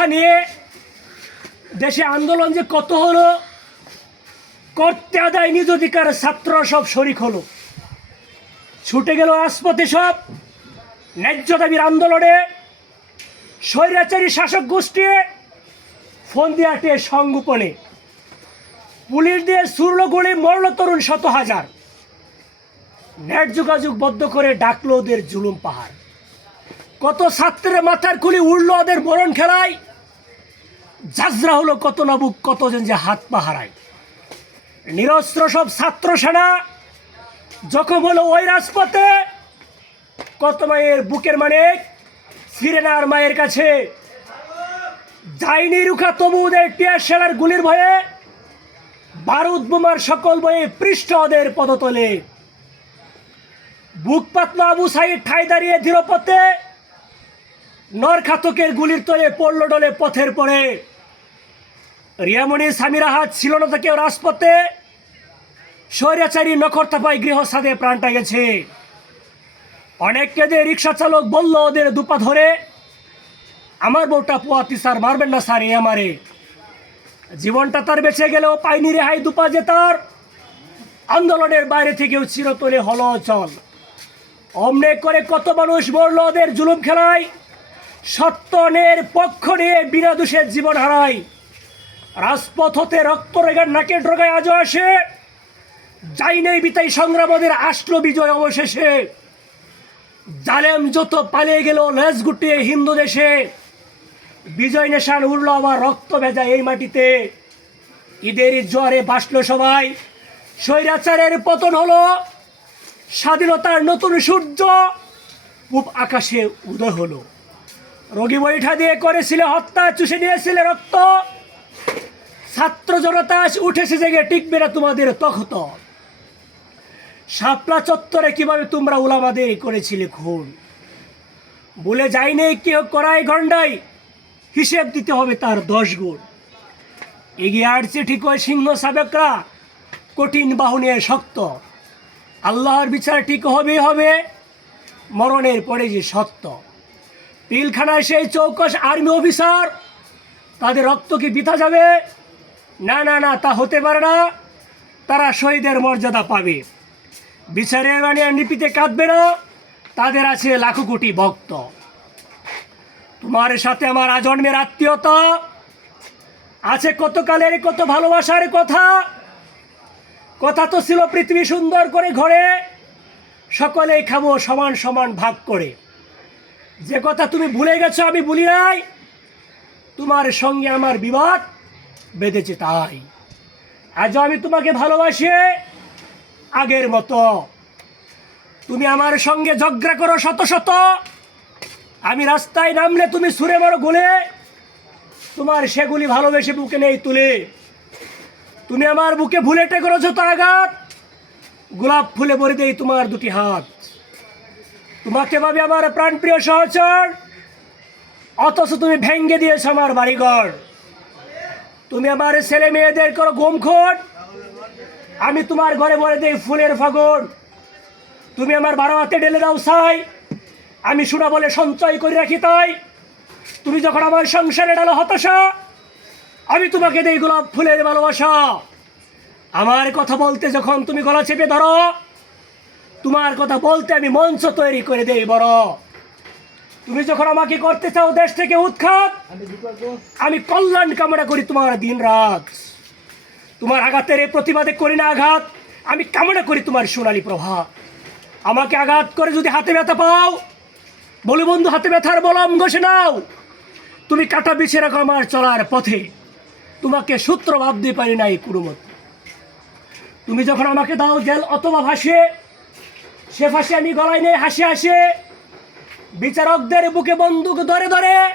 ব্যবস্থা নিয়ে দেশে আন্দোলন যে কত হলো, করতে আদায় নিজ অধিকার ছাত্ররা সব শরিক হলো। ছুটে গেল রাজপথে সব, ন্যায্য দাবির আন্দোলনে স্বৈরাচারী শাসক গোষ্ঠী ফোন দিয়ে সংগোপনে পুলিশ দিয়ে সুরল গুলি, মরল তরুণ শত হাজার। নেট যোগাযোগ বদ্ধ করে ডাকলো ওদের জুলুম পাহাড়। কত ছাত্রের মাথার খুলি উড়লো ওদের মরণ খেলায়। জাজরা হলো কত নাবুক কতজন যে হাত পা হারায়। নিরস্ত্র সব ছাত্র সেনা জখম হলো ওই রাজপথে, কত মায়ের বুকের মানে আর মায়ের কাছে। যায়নি রুখা তবু ওদের টিয়ার সেলার গুলির ভয়ে, বারুদ বোমার সকল বয়ে পৃষ্ঠ ওদের পদতলে। বুক পাতলা আবু সাইড ঠাই দাঁড়িয়ে ধীরপথে, নরখাতকের গুলির তলে পড়ল ডলে পথের পরে। রিয়ামণি স্বামীর হাত ছিল না তো কেউ রাজপথে? স্বৈরাচারী নখর থাপায় গৃহ সাদে প্রাণটা গেছে। অনেক কেঁদে রিক্সা চালক বলল, ওদের দুপা ধরে। আমার বউটা পোয়াতি, স্যার, মারবেন না, স্যার, এ আমারে। জীবনটা তার বেঁচে গেলেও পাইনি রেহাই, দুপা যে তার। আন্দোলনের বাইরে থেকেও চিরতরে হল চল অমনে করে কত মানুষ মরল ওদের জুলুম খেলায়। সত্যনের পক্ষ নিয়ে বিনা দোষের জীবন হারায়। রাজপথ হতে রক্ত রেগার নাকে ড্রগায় আজও আসে। যাই নেই বিতাই সংগ্রাম ওদের আসলো বিজয় অবশেষে। জালেম যত পালিয়ে গেল, লেজ গুটিয়ে হিন্দু দেশে। বিজয় নেশান উড়ল আবার রক্ত ভেজা এই মাটিতে। ঈদের জ্বরে বাসলো সবাই। স্বৈরাচারের পতন হলো। স্বাধীনতার নতুন সূর্য পূব আকাশে উদয় হলো। রোগী বৈঠা দিয়ে করেছিলে হত্যা, চুষে নিয়েছিলে রক্ত। ছাত্র জনতা উঠেছে জেগে, টিকবে না তোমাদের তখত। শাপলা চত্বরে কীভাবে তোমরা উলামাদের করেছিলে খুন বলে যায়নি কেউ করাই গন্ডাই হিসেব দিতে হবে তার দশ গুণ। এগিয়ে আসছে ঠিক ওই সিংহ সাবেকরা, কঠিন বাহু নিয়ে শক্ত। আল্লাহর বিচার ঠিক হবেই হবে, মরণের পরে যে সত্য। পিলখানায় সেই চৌকস আর্মি অফিসার, তাদের রক্ত কি বিথা যাবে? না না না, তা হতে পারে না। তারা শহীদের মর্যাদা পাবে। বিচারে মানে নিপিতে কাঁদবে না। তাদের আছে লাখো কোটি ভক্ত। তোমার সাথে আমার আজন্মের আত্মীয়তা। আছে কত কালের কত ভালোবাসার কথা। কথা তো ছিল পৃথিবী সুন্দর করে ঘরে। সকলেই খাব সমান সমান ভাগ করে। যে কথা তুমি ভুলে গেছো আমি ভুলি নাই। তোমার সঙ্গে আমার বিবাদ। বেঁধেছে তাই। আজ আমি তোমাকে ভালোবাসি আগের মতো। তুমি আমার সঙ্গে ঝগড়া করো শত শত। আমি রাস্তায় নামলে তুমি সুরে মারো গোলে। তোমার সেগুলি ভালোবেসে বুকে নেই তুলে। তুমি আমার বুকে ভুলেটে করো যত আঘাত। গোলাপ ফুলে ভরে দেই তোমার দুটি হাত। তোমাকে ভাবে আমার প্রাণপ্রিয় সহচর। অথচ তুমি ভেঙ্গে দিয়েছ আমার বাড়িঘর। তুমি আমার ছেলে মেয়েদের করো গোমখোট আমি তোমার ঘরে ভরে দেই, ফুলের ফাগর তুমি আমার বারো হাতে ঢেলে দাও ছাই। আমি শোনা বলে সঞ্চয় করে রাখি তাই। তুমি যখন আমার সংসারে ডালো হতাশা, আমি তোমাকে দেই গোলাপ ফুলের ভালোবাসা। আমার কথা বলতে যখন তুমি গলা চেপে ধরো, তোমার কথা বলতে আমি মঞ্চ তৈরি করে দেই বড়। তুমি যখন আমাকে করতে চাও দেশ থেকে উৎখাত আমি কল্যাণ কামনা করি তোমার দিন রাত তোমার আঘাতের এই প্রতিবাদে করি না আঘাত আমি কামনা করি তোমার সোনালী প্রভা। আমাকে আঘাত করে যদি হাতে ব্যথা পাও বলি বন্ধু হাতে ব্যথার বলম ঘষে নাও। তুমি কাটা বিছিয়ে রাখো আমার চলার পথে। তোমাকে সূত্র ভাবতে পারি নাই কোনো মতে। তুমি যখন আমাকে দাও জেল অথবা ভাসে সে ফাঁসে আমি গলায় নেই হাসি হাসে বিচারকদের বুকে বন্দুক ধরে ধরে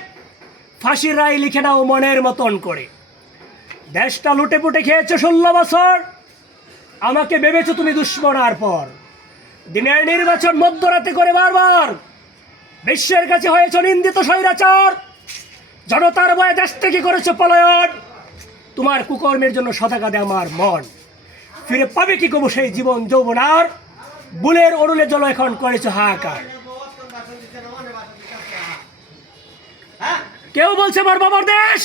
ফাঁসির রায় লিখে নাও মনের মতন করে। দেশটা লুটে পুটে খেয়েছো ষোলো বছর। আমাকে ভেবেছো তুমি দুশ্মনার পর। দিনের নির্বাচন মধ্যরাতে করে বারবার। বিশ্বের কাছে হয়েছ নিন্দিত স্বৈরাচার। জনতার বয়ে দেশ থেকে করেছ পলায়ন। তোমার কুকর্মের জন্য সদা কাঁদে আমার মন। ফিরে পাবে কি কবু সেই জীবন যৌবন আর? বুলের অরুলে জল এখন করেছ হাহাকার। কেউ বলছে আমার দেশ?